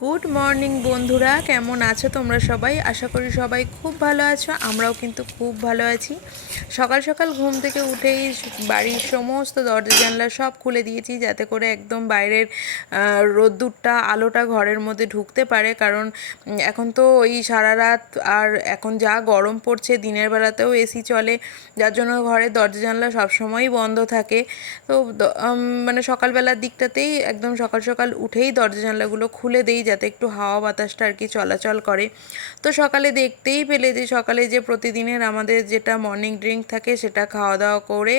Good morning বন্ধুরা। কেমন আছো তোমরা সবাই? আশা করি সবাই খুব ভালো আছো। আমরাও কিন্তু খুব ভালো আছি। সকাল সকাল ঘুম থেকে উঠেই বাড়ির সমস্ত দরজা, জানলা সব খুলে দিয়েছি যাতে করে একদম বাইরের রোদ্দুরটা, আলোটা ঘরের মধ্যে ঢুকতে পারে। কারণ এখন তো ওই সারা রাত আর এখন যা গরম পড়ছে, দিনের বেলাতেও এসি চলে। যার জন্য ঘরের দরজা, জানলা সবসময়ই বন্ধ থাকে। তো মানে সকালবেলার দিকটাতেই একদম সকাল সকাল উঠেই দরজা, জানলাগুলো খুলে দেই। যাতে একটু হাওয়া বাতাসটা আর কি চলাচল করে। তো সকালে দেখতেই পেলে যে সকালে যে প্রতিদিনের আমাদের যেটা মর্নিং ড্রিঙ্ক থাকে সেটা খাওয়া দাওয়া করে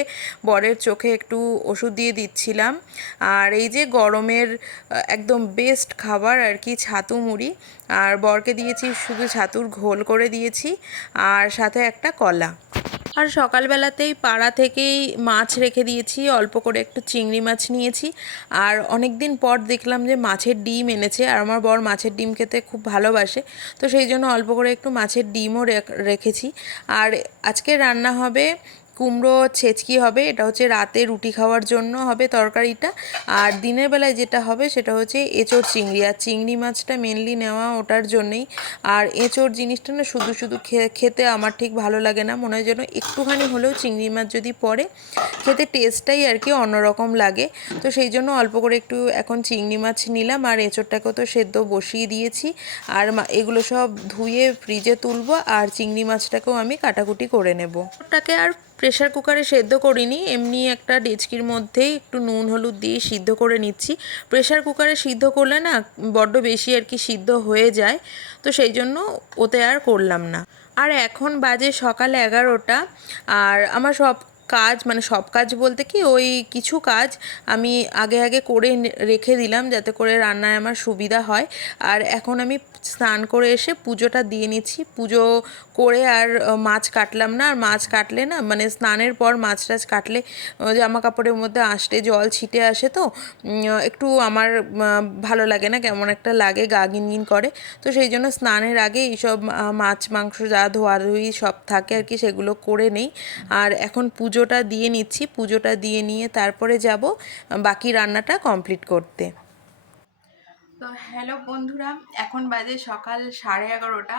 বরের চোখে একটু ওষুধ দিয়ে দিচ্ছিলাম। আর এই যে গরমের একদম বেস্ট খাবার আর কি ছাতু মুড়ি। আর বরকে দিয়েছি শুধু ছাতুর ঘোল করে দিয়েছি, আর সাথে একটা কলা। আর সকালবেলাতেই পাড়া থেকেই মাছ রেখে দিয়েছি, অল্প করে একটু চিংড়ি মাছ নিয়েছি। আর অনেক দিন পর দেখলাম যে মাছের ডিম এনেছে আর আমার বর মাছের ডিম খেতে খুব ভালোবাসে। তো সেই জন্য অল্প করে একটু মাছের ডিমও রেখ- রেখেছি। আর আজকে রান্না হবে কুমড়ো ছেচকি হবে, এটা হচ্ছে রাতে রুটি খাওয়ার জন্য হবে তরকারিটা। আর দিনের বেলায় যেটা হবে সেটা হচ্ছে এঁচোড় চিংড়ি, আর চিংড়ি মাছটা মেনলি নেওয়া ওটার জন্যেই। আর এঁচোড় জিনিসটা না শুধু শুধু খেতে আমার ঠিক ভালো লাগে না, মনে হয় যেন একটুখানি হলেও চিংড়ি মাছ যদি পড়ে, খেতে টেস্টটাই আর কি অন্যরকম লাগে। তো সেই জন্য অল্প করে একটু এখন চিংড়ি মাছ নিলাম, আর এঁচোড়টাকেও তো সেদ্ধ বসিয়ে দিয়েছি। আর এগুলো সব ধুয়ে ফ্রিজে তুলবো, আর চিংড়ি মাছটাকেও আমি কাটাকুটি করে নেব। ওটাকে আর প্রেশার কুকারে সেদ্ধ করিনি, এমনি একটা ডেচকির মধ্যেই একটু নুন, হলুদ দিয়ে সিদ্ধ করে নিচ্ছি। প্রেশার কুকারে সিদ্ধ করলে না বড্ড বেশি আর কি সিদ্ধ হয়ে যায়, তো সেই জন্য ওতে আর করলাম না। আর এখন বাজে সকাল এগারোটা, আর আমার সব কাজ মানে সব কাজ বলতে কি, ওই কিছু কাজ আমি আগে আগে করে রেখে দিলাম যাতে করে রান্নায় আমার সুবিধা হয়। আর এখন আমি স্নান করে এসে পুজোটা দিয়ে নিচ্ছি। পুজো করে আর মাছ কাটলাম না। আর মাছ কাটলে না মানে স্নানের পর মাছ টাছ কাটলে জামা কাপড়ের মধ্যে আসতে জল ছিটে আসে তো একটু আমার ভালো লাগে না, কেমন একটা লাগে, গা গিনগিন করে। তো সেই জন্য স্নানের আগে এইসব মাছ, মাংস যা ধোয়াধুয়ি সব থাকে আর কি, সেগুলো করে নেই। আর এখন পুজোটা দিয়ে নিচ্ছি, পুজোটা দিয়ে নিয়ে তারপরে যাব বাকি রান্নাটা কমপ্লিট করতে। তো হ্যালো বন্ধুরা, এখন বাজে সকাল সাড়ে এগারোটা,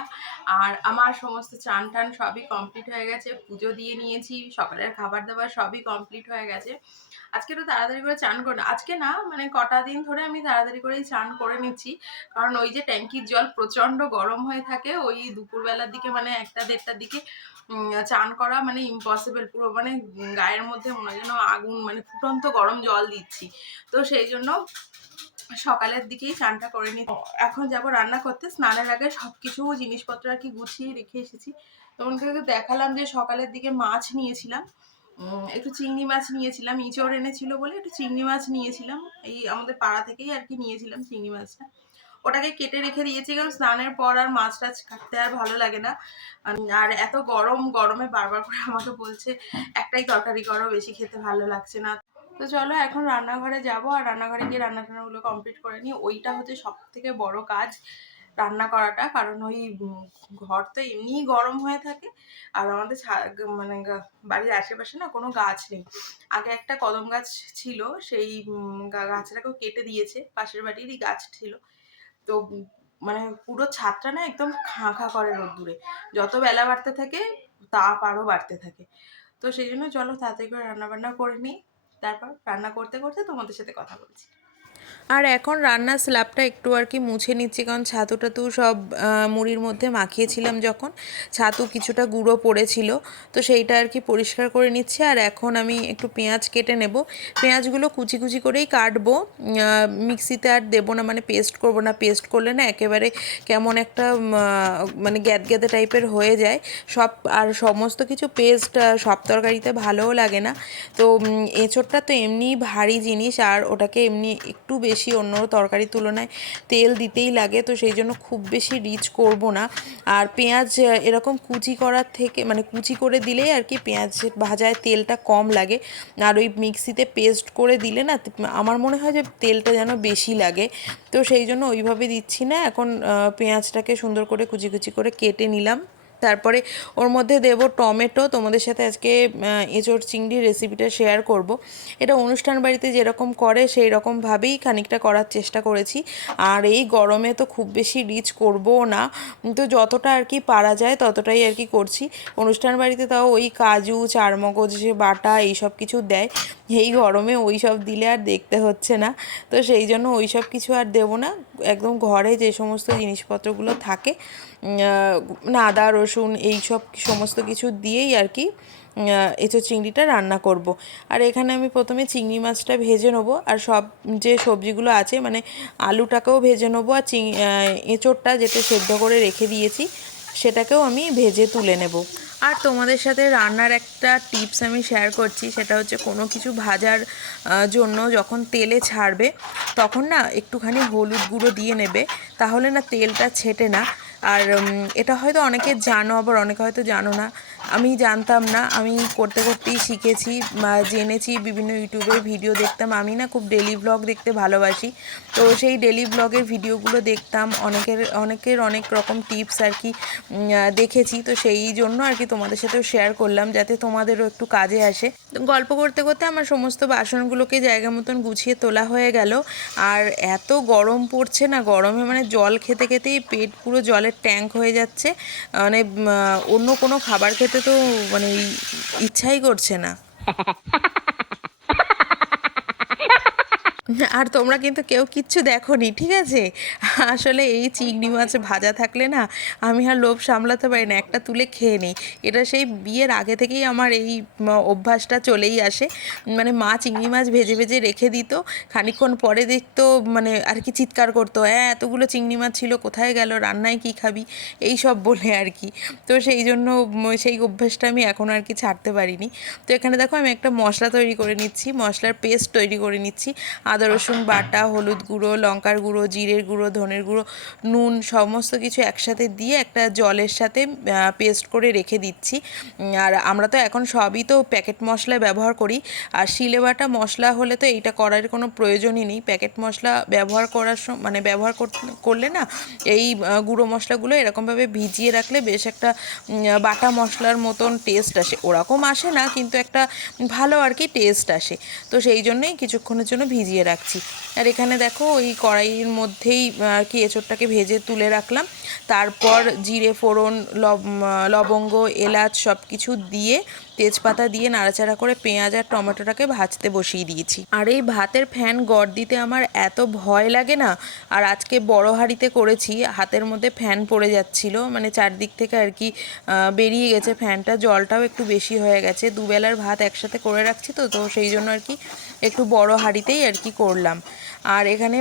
আর আমার সমস্ত চান টান সবই কমপ্লিট হয়ে গেছে, পুজো দিয়ে নিয়েছি, সকালের খাবার দাবার সবই কমপ্লিট হয়ে গেছে। আজকে তো তাড়াতাড়ি করে চান করে আজকে না মানে কটা দিন ধরে আমি তাড়াতাড়ি করেই চান করে নিচ্ছি। কারণ ওই যে ট্যাঙ্কির জল প্রচণ্ড গরম হয়ে থাকে, ওই দুপুরবেলার দিকে মানে একটা দেড়টার দিকে চান করা মানে ইম্পসিবল পুরো মানে গায়ের মধ্যে মনে যেন আগুন মানে ফুটন্ত গরম জল দিচ্ছি। তো সেই জন্য সকালের দিকেই চানটা করে নিই এখন যাব রান্না করতে, স্নানের আগে সব কিছু জিনিসপত্র আর কি গুছিয়ে রেখে এসেছি। তোমাকে দেখালাম যে সকালের দিকে মাছ নিয়েছিলাম। একটু চিংড়ি মাছ নিয়েছিলাম, ইঁচড় এনেছিল বলে একটু চিংড়ি মাছ নিয়েছিলাম। এই আমাদের পাড়া থেকেই আর কি নিয়েছিলাম চিংড়ি মাছটা। ওটাকে কেটে রেখে দিয়েছি, কারণ স্নানের পর আর মাছ টাছ কাটতে আর ভালো লাগে না। আর এত গরম, গরমে বারবার করে আমাকে বলছে, একটাই তরকারি করো, বেশি খেতে ভালো লাগছে না। তো চলো, এখন রান্নাঘরে যাব, আর রান্নাঘরে গিয়ে রান্না টান্নাগুলো কমপ্লিট করে নিই। ওইটা হচ্ছে সব থেকে বড় কাজ। রান্না করাটা। কারণ ওই ঘর তো এমনিই গরম হয়ে থাকে। আর আমাদের মানে বাড়ির আশেপাশে না কোনো গাছ নেই। আগে একটা কদম গাছ ছিল, সেই গাছটাকেও কেটে দিয়েছে। পাশের বাড়িরই গাছ ছিল। তো মানে পুরো ছাদটা না একদম খাঁ খাঁ করে রোদ্দুরে। যত বেলা বাড়তে থাকে, তাপ আরও বাড়তে থাকে। তো সেই জন্য চলো তাড়াতাড়ি করে রান্নাবান্না করে নিই। তারপর রান্না করতে করতে তোমাদের সাথে কথা বলছি। আর এখন রান্নার স্ল্যাবটা একটু আর কি মুছে নিচ্ছি, কারণ ছাতু টাতু সব মুড়ির মধ্যে মাখিয়েছিলাম যখন। ছাতু কিছুটা গুঁড়ো পড়েছিল, তো সেইটা আর কি পরিষ্কার করে নিচ্ছি। আর এখন আমি একটু পেঁয়াজ কেটে নেব। পেঁয়াজগুলো কুচি কুচি করেই কাটবো। মিক্সিতে আর দেবো না মানে পেস্ট করব না। পেস্ট করলে না একেবারে কেমন একটা মানে গ্যাদ গ্যাদে টাইপের হয়ে যায়। সব, আর সমস্ত কিছু পেস্ট সব তরকারিতে ভালোও লাগে না। তো এঁচোড়টা তো এমনিই ভারী জিনিস, আর ওটাকে এমনি একটু বেশি অন্য তরকারির তুলনায় তেল দিতেই লাগে, তো সেই জন্য খুব বেশি রিচ করব না। আর পেঁয়াজ এরকম কুচি করার থেকে মানে কুচি করে দিলেই আর কি পেঁয়াজ ভাজায় তেলটা কম লাগে। আর ওই মিক্সিতে পেস্ট করে দিলে না, আমার মনে হয় যে তেলটা যেন বেশি লাগে। তো সেই জন্য ওইভাবে দিচ্ছি না, এখন পেঁয়াজটাকে সুন্দর করে কুচি কুচি করে কেটে নিলাম। তারপরে ওর মধ্যে দেব টমেটো। তোমাদের সাথে আজকে এঁচোড় চিংড়ি রেসিপিটা শেয়ার করব। এটা অনুষ্ঠান বাড়িতে যেরকম করে, সেই রকমভাবেই খানিকটা করার চেষ্টা করেছি। আর এই গরমে তো খুব বেশি রিচ করবও না। তো যতটা আর কি পারা যায়, ততটাই আর কি করছি। অনুষ্ঠান বাড়িতে তাও ওই কাজু, চারমগজ বাটা, এইসব কিছু দেয়। এই গরমে ওই সব দিলে আর দেখতে হচ্ছে না। তো সেই জন্য ওই সব কিছু আর দেবো না। একদম ঘরে যে সমস্ত জিনিসপত্রগুলো থাকে আহ, আদা রসুন এই সব সমস্ত কিছু দিয়েই আর কি এঁচো চিংড়িটা রান্না করব। আর এখানে আমি প্রথমে চিংড়ি মাছটা ভেজে নেব আর সব যে সবজিগুলো আছে মানে আলুটাকেও ভেজে নেব আর চিং এঁচোড়টা যেটা সেদ্ধ করে রেখে দিয়েছি সেটাকেও আমি ভেজে তুলে নেব আর তোমাদের সাথে রান্নার একটা টিপস আমি শেয়ার করছি সেটা হচ্ছে কোনো কিছু ভাজার জন্য যখন তেলে ছাড়বে তখন না একটুখানি হলুদ গুঁড়ো দিয়ে নেবে তাহলে না তেলটা ছেটে না আর এটা হয়তো অনেকে জানো, আবার অনেকে হয়তো জানো না। আমি জানতাম না, আমি করতে করতেই শিখেছি, বা জেনেছি বিভিন্ন ইউটিউবের ভিডিও দেখতাম। আমি না খুব ডেলি ব্লগ দেখতে ভালোবাসি। তো সেই ডেলি ব্লগের ভিডিওগুলো দেখতাম, অনেকের অনেকের অনেক রকম টিপস আর কি দেখেছি। তো সেই জন্য আর কি তোমাদের সাথেও শেয়ার করলাম, যাতে তোমাদেরও একটু কাজে আসে। গল্প করতে করতে আমার সমস্ত বাসনগুলোকে জায়গা মতন গুছিয়ে তোলা হয়ে গেল। আর এত গরম পড়ছে না, গরমে মানে জল খেতে খেতেই পেট পুরো জলের ট্যাঙ্ক হয়ে যাচ্ছে। মানে অন্য কোনো খাবার খেতে তো মানে ইচ্ছাই করছে না। আর তোমরা কিন্তু কেউ কিচ্ছু দেখোনি, ঠিক আছে? আসলে এই চিংড়ি মাছ ভাজা থাকলে না আমি আর লোভ সামলাতে পারি না, একটা তুলে খেয়ে নিই। এটা সেই বিয়ের আগে থেকেই আমার এই অভ্যাসটা চলেই আসে। মানে মা চিংড়ি মাছ ভেজে ভেজে রেখে দিত, খানিকক্ষণ পরে দেখতো মানে আর কি চিৎকার করতো হ্যাঁ এতগুলো চিংড়ি মাছ ছিল, কোথায় গেল, রান্নায় কি খাবি? এই সব বলে আর কি। তো সেই জন্য সেই অভ্যাসটা আমি এখন আর কি ছাড়তে পারিনি। তো এখানে দেখো আমি একটা মশলা তৈরি করে নিচ্ছি, মশলার পেস্ট তৈরি করে নিচ্ছি। আদা রসুন বাটা, হলুদ গুঁড়ো, লঙ্কার গুঁড়ো, জিরের গুঁড়ো, ধনের গুঁড়ো, নুন সমস্ত কিছু একসাথে দিয়ে একটা জলের সাথে পেস্ট করে রেখে দিচ্ছি। আর আমরা তো এখন সবই তো প্যাকেট মশলা ব্যবহার করি। আর শিলে বাটা মশলা হলে তো এইটা করার কোনো প্রয়োজনই নেই। প্যাকেট মশলা ব্যবহার করার মানে ব্যবহার করলে না, এই গুঁড়ো মশলাগুলো এরকমভাবে ভিজিয়ে রাখলে বেশ একটা বাটা মশলার মতন টেস্ট আসে। ওরকম আসে না, কিন্তু একটা ভালো আর কি টেস্ট আসে। তো সেই জন্যই কিছুক্ষণের জন্য ভিজিয়ে রাখছি। আর এখানে দেখো, ওই কড়াইয়ের মধ্যেই আর কি এঁচোড়টাকে ভেজে তুলে রাখলাম। তারপর জিরে, ফোড়ন, লব- লবঙ্গ, এলাচ সব কিছু দিয়ে তেজপাতা দিয়ে নাড়াচাড়া করে পেঁয়াজ আর টমেটোটাকে ভাজতে বসিয়ে দিয়েছি। আর এই ভাতের ফ্যান গড় দিতে আমার এত ভয় লাগে না, আর আজকে বড় হাঁড়িতে করেছি, হাতের মধ্যে ফ্যান পড়ে যাচ্ছিল মানে চারদিক থেকে আর কি বেরিয়ে গেছে ফ্যানটা, জলটাও একটু বেশি হয়ে গেছে, দুবেলার ভাত একসাথে করে রাখছি তো তো সেই জন্য আর কি একটু বড় হাঁড়িতেই আর কি করলাম। আর এখানে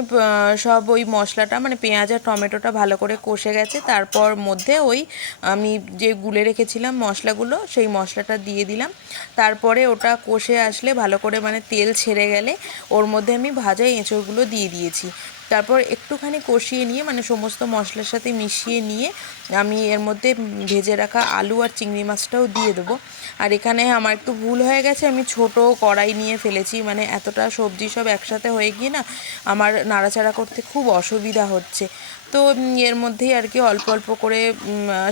সব ওই মশলাটা মানে পেঁয়াজ আর টমেটোটা ভালো করে কষে গেছে, তারপর মধ্যে ওই আমি যে গুলে রেখেছিলাম মশলাগুলো, সেই মশলাটা দিয়ে দিলাম। তারপরে ওটা কষে আসলে ভালো করে মানে তেল ছেড়ে গেলে ওর মধ্যে আমি ভাজা এঁচড়গুলো দিয়ে দিয়েছি। তারপর একটুখানি কষিয়ে নিয়ে মানে সমস্ত মশলার সাথে মিশিয়ে নিয়ে আমি এর মধ্যে ভেজে রাখা আলু আর চিংড়ি মাছটাও দিয়ে দেবো। আর এখানে আমার একটু ভুল হয়ে গেছে, আমি ছোট কড়াই নিয়ে ফেলেছি। মানে এতটা সবজি সব একসাথে হয়ে গিয়ে না আমার নাড়াচাড়া করতে খুব অসুবিধা হচ্ছে। তো এর মধ্যেই আর কি অল্প অল্প করে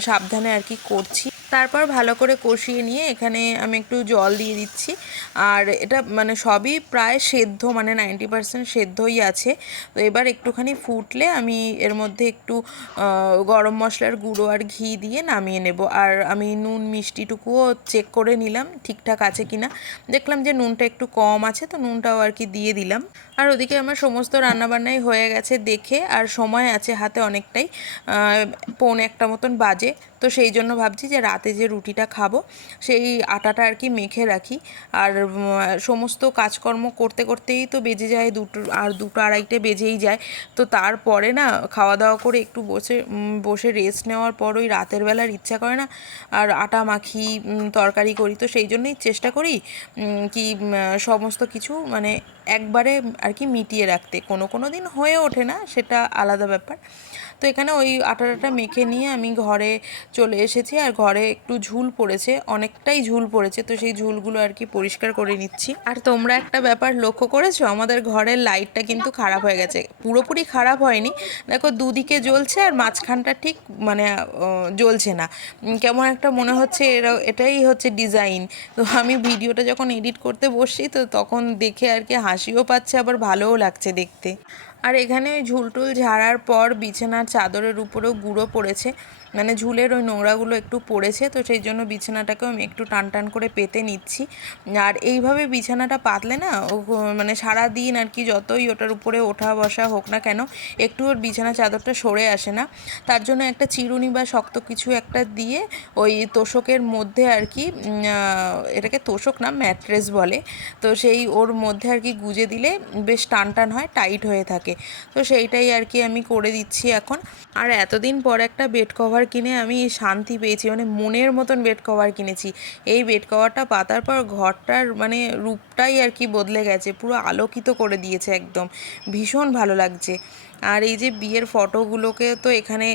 সাবধানে আর কি করছি। তারপর ভালো করে কষিয়ে নিয়ে এখানে আমি একটু জল দিয়ে দিচ্ছি। আর এটা মানে সবই প্রায় সেদ্ধ মানে নাইনটি পার্সেন্ট সেদ্ধই আছে। তো এবার একটুখানি ফুটলে আমি এর মধ্যে একটু গরম মশলার গুঁড়ো আর ঘি দিয়ে নামিয়ে নেব। আর আমি নুন মিষ্টিটুকুও চেক করে নিলাম ঠিকঠাক আছে কিনা। দেখলাম যে নুনটা একটু কম আছে, তো নুনটাও আর কি দিয়ে দিলাম। আর ওদিকে আমার সমস্ত রান্নাবান্নাই হয়ে গেছে দেখে, আর সময় আছে হাতে অনেকটাই। পৌনে একটা মতন বাজে, তো সেই জন্য ভাবছি যে রাতে যে রুটিটা খাব, সেই আটাটা আর কি মেখে রাখি। আর সমস্ত কাজকর্ম করতে করতেই তো বেজে যায়, দুটো, আর দুটো আড়াইটে বেজেই যায়। তো তারপরে না খাওয়া দাওয়া করে একটু বসে বসে রেস্ট নেওয়ার পর ওই রাতের বেলার ইচ্ছা করে না, আর আটা মাখি তরকারি করি। তো সেই জন্যই চেষ্টা করি কি সমস্ত কিছু মানে একবারে আর আর কি মিটিয়ে রাখতে। কোনো কোনো দিন হয়ে ওঠে না, সেটা আলাদা ব্যাপার। তো এখানে ওই আটাটা মেখে নিয়ে আমি ঘরে চলে এসেছি আর ঘরে একটু ঝুল পড়েছে, অনেকটাই ঝুল পড়েছে, তো সেই ঝুলগুলো আর কি পরিষ্কার করে নিচ্ছি। আর তোমরা একটা ব্যাপার লক্ষ্য করেছ? আমাদের ঘরের লাইটটা কিন্তু খারাপ হয়ে গেছে, পুরোপুরি খারাপ হয়নি। দেখো দুদিকে জ্বলছে আর মাঝখানটা ঠিক মানে জ্বলছে না। কেমন একটা মনে হচ্ছে এরা, এটাই হচ্ছে ডিজাইন। তো আমি ভিডিওটা যখন এডিট করতে বসছি, তো তখন দেখে আর কি হাসিও পাচ্ছে, আবার ভালোও লাগছে দেখতে। আর এখানে ওই ঝুলটুল ঝাড়ার পর বিছানার চাদরের উপরেও গুঁড়ো পড়েছে। মানে ঝুলের ওই নোংরাগুলো একটু পড়েছে, তো সেই জন্য বিছানাটাকেও আমি একটু টান টান করে পেতে নিচ্ছি। আর এইভাবে বিছানাটা পাতলে না, ও মানে সারা দিন আর কি যতই ওটার উপরে ওঠা বসা হোক না কেন, একটু ওর বিছানা চাদরটা সরে আসে না। তার জন্য একটা চিরুনি বা শক্ত কিছু একটা দিয়ে ওই তোষকের মধ্যে আর কি এটাকে তোষক না, ম্যাট্রেস বলে, তো সেই ওর মধ্যে আর কি গুজে দিলে বেশ টান টান হয়, টাইট হয়ে থাকে। তো সেইটাই আর কি আমি করে দিচ্ছি এখন। আর এতদিন পর একটা বেড কভার কিনে আমি শান্তি পেয়েছি মানে মনের মতন বেড কভার কিনেছি। এই বেড কভারটা পাতার পর ঘরটার মানে রূপটাই আর কি বদলে গেছে, পুরো আলোকিত করে দিয়েছে একদম। ভীষণ ভালো লাগছে। আর এই যে বিয়ের ফটোগুলোকে তো এখানে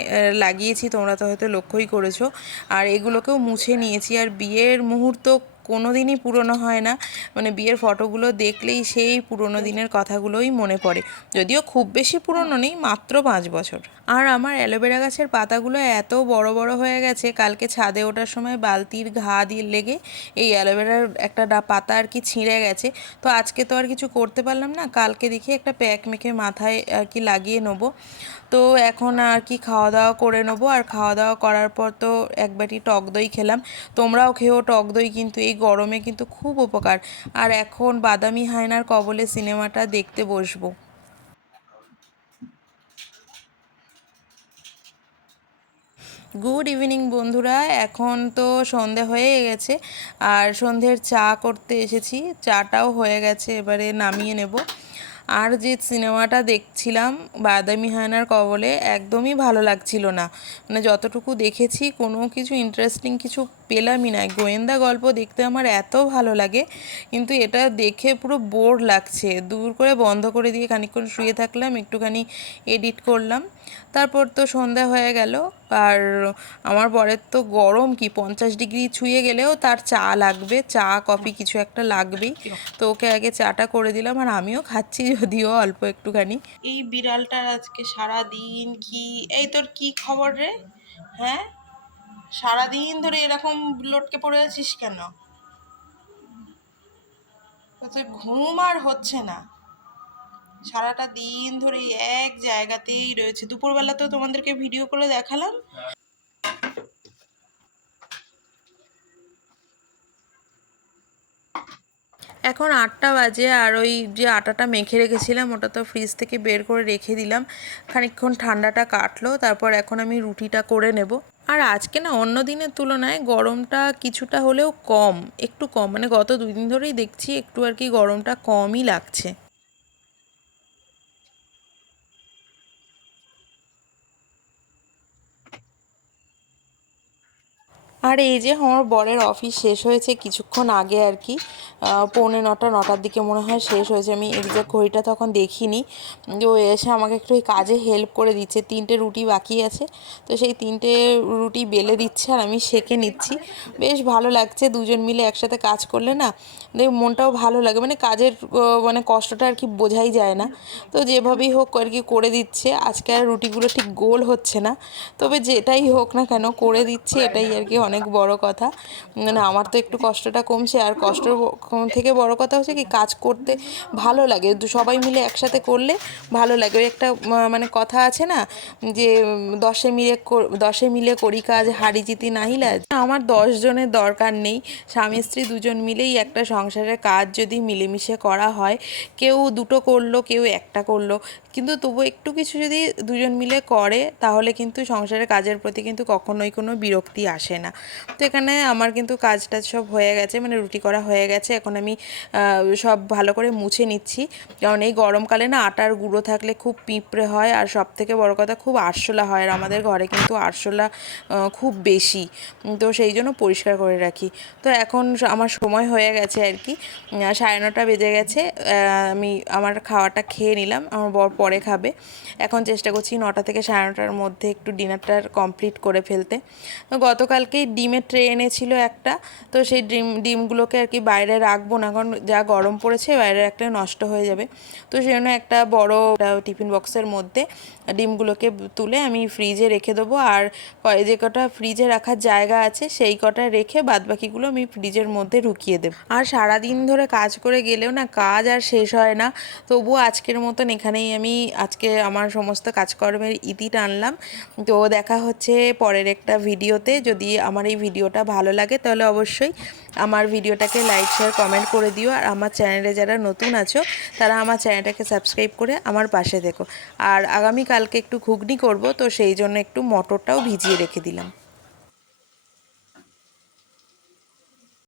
লাগিয়েছি, তোমরা তো হয়তো লক্ষ্যই করেছ। আর এগুলোকেও মুছে নিয়েছি। আর বিয়ের মুহূর্ত কোনো দিনই পুরনো হয় না। মানে বিয়ের ফটোগুলো দেখলেই সেই পুরনো দিনের কথাগুলোই মনে পড়ে। যদিও খুব বেশি পুরনো নেই, মাত্র পাঁচ বছর। আর আমার অ্যালোভেরা গাছের পাতাগুলো এত বড় বড় হয়ে গেছে, কালকে ছাদে ওঠার সময় বালতির ঘা দিয়ে লেগে এই অ্যালোভেরার একটা পাতা আর কি ছিঁড়ে গেছে। তো আজকে তো আর কিছু করতে পারলাম না, কালকে দেখি একটা প্যাক মেখে মাথায় আর কি লাগিয়ে নেব। তো এখন আর কি খাওয়া দাওয়া করে নেব। আর খাওয়া দাওয়া করার পর তো এক বাটি টক দই খেলাম। তোমরাও খেয়েও টক দই কিন্তু এই গরমে কিন্তু খুব উপকার। আর এখন বাদামি হায়নার কবলে সিনেমাটা দেখতে বসবো। গুড ইভিনিং বন্ধুরা, এখন তো সন্ধে হয়ে গেছে। আর সন্ধ্যের চা করতে এসেছি। চাটাও হয়ে গেছে, এবারে নামিয়ে নেব। আর যে সিনেমাটা দেখছিলাম বাদামি হায়নার কবলে একদমই ভালো লাগছিল না। মানে যতটুকু দেখেছি কোনো কিছু ইন্টারেস্টিং কিছু পেলামই না। গোয়েন্দা গল্প দেখতে আমার এত ভালো লাগে কিন্তু এটা দেখে পুরো বোর লাগছে। দূর করে বন্ধ করে দিয়ে খানিকক্ষণ শুয়ে থাকলাম একটুখানি এডিট করলাম। তারপর তো সন্ধ্যা হয়ে গেল। আর আমার বরের তো গরম কি পঞ্চাশ ডিগ্রি ছুঁয়ে গেলেও তার চা লাগবে চা কফি কিছু একটা লাগবেই। তো ওকে আগে চাটা করে দিলাম আর আমিও খাচ্ছি। যদিও অল্প একটুখানি। এই বিড়ালটার আজকে সারা দিন কি, এই তোর কি খবর রে? হ্যাঁ? সারাদিন ধরে এরকম লটকে পড়ে আছিস কেন? তোর ঘুম আর হচ্ছে না। সারাটা দিন ধরে এক জায়গাতেই রয়েছে। দুপুরবেলা তো তোমাদেরকে ভিডিও করে দেখালাম। এখন আটটা বাজে আর ওই যে আটাটা মেখে রেখেছিলাম, ওটা তো ফ্রিজ থেকে বের করে রেখে দিলাম। খানিকক্ষণ ঠান্ডাটা কাটলো, তারপর এখন আমি রুটিটা করে নেব। আর আজকে না অন্য দিনের তুলনায় গরমটা কিছুটা হলেও কম, একটু কম। মানে গত দুদিন ধরেই দেখছি একটু আর কি গরমটা কমই লাগছে। আর এই যে আমার বরের অফিস শেষ হয়েছে কিছুক্ষণ আগে আর কি পৌনে নটা, নটার দিকে মনে হয় শেষ হয়েছে। আমি এক্সাক্ট ঘড়িটা তখন দেখিনি। যে ও এসে আমাকে একটু এই কাজে হেল্প করে দিচ্ছে। তিনটে রুটি বাকি আছে, তো সেই তিনটে রুটি বেলে দিচ্ছে আর আমি সেঁকে নিচ্ছি। বেশ ভালো লাগছে, দুজন মিলে একসাথে কাজ করলে না দেখ মনটাও ভালো লাগে। মানে কাজের মানে কষ্টটা আর কি বোঝাই যায় না। তো যেভাবেই হোক আর কি করে দিচ্ছে। আজকে আর রুটিগুলো ঠিক গোল হচ্ছে না। তবে যেটাই হোক না কেন, করে দিচ্ছে, এটাই আর কি অনেক বড় কথা। মানে আমার তো একটু কষ্টটা কমছে, আর কষ্ট থেকে বড় কথা হচ্ছে কি, কাজ করতে ভালো লাগে। সবাই মিলে একসাথে করলে ভালো লাগে। ওই একটা মানে কথা আছে না, যে, দশে মিলে দশে মিলে করি কাজ, হারি জিতি নাহিলা আমার দশ জনের দরকার নেই। স্বামী স্ত্রী দুজন মিলেই একটা সংসারের কাজ যদি মিলেমিশে করা হয়, কেউ দুটো করল, কেউ একটা করল। কিন্তু তবু একটু কিছু যদি দুজন মিলে করে, তাহলে কিন্তু সংসারের কাজের প্রতি কিন্তু কখনোই কোনো বিরক্তি আসে না। তো এখানে আমার কিন্তু কাজ টাজ সব হয়ে গেছে মানে রুটি করা হয়ে গেছে। এখন আমি সব ভালো করে মুছে নিচ্ছি। কারণ এই গরমকালে না আটার গুঁড়ো থাকলে খুব পিঁপড়ে হয়, আর সব থেকে বড় কথা খুব আরশোলা হয়, আর আমাদের ঘরে কিন্তু আরশোলা খুব বেশি। তো সেই জন্য পরিষ্কার করে রাখি। তো এখন আমার সময় হয়ে গেছে আর কি। সাড়ে নটা বেজে গেছে আমি আমার খাওয়াটা খেয়ে নিলাম, আমার বর পরে খাবে। এখন চেষ্টা করছি নটা থেকে সাড়ে নটার মধ্যে একটু ডিনারটার কমপ্লিট করে ফেলতে। তো গতকালকেই ডিমের ট্রে এনেছিল একটা, তো সেই ডিম, ডিমগুলোকে আর কি বাইরে রাখব না, কারণ যা গরম পড়েছে বাইরে রাখলে নষ্ট হয়ে যাবে। তো সেই জন্য একটা বড় টিফিন বক্সের মধ্যে ডিমগুলোকে তুলে আমি ফ্রিজে রেখে দেবো। আর যে কটা ফ্রিজে রাখার জায়গা আছে সেই কটা রেখে বাদবাকিগুলো আমি ফ্রিজের মধ্যে ঢুকিয়ে দেবো। আর সারা দিন ধরে কাজ করে গেলেও না কাজ আর শেষ হয় না। তবুও আজকের মতন এখানেই আমি আজকে আমার সমস্ত কাজকর্মের ইতি টানলাম। তো দেখা হচ্ছে পরের একটা ভিডিওতে। যদি আমার এই ভিডিওটা ভালো লাগে, তাহলে অবশ্যই আমার ভিডিওটাকে লাইক শেয়ার কমেন্ট করে দিও। আর আমার চ্যানেলে যারা নতুন আছো, তারা আমার চ্যানেলটাকে সাবস্ক্রাইব করে আমার পাশে দেখো। আর আগামীকালকে একটু ঘুগনি করব, তো সেই জন্য একটু মটরটাও ভিজিয়ে রেখে দিলাম।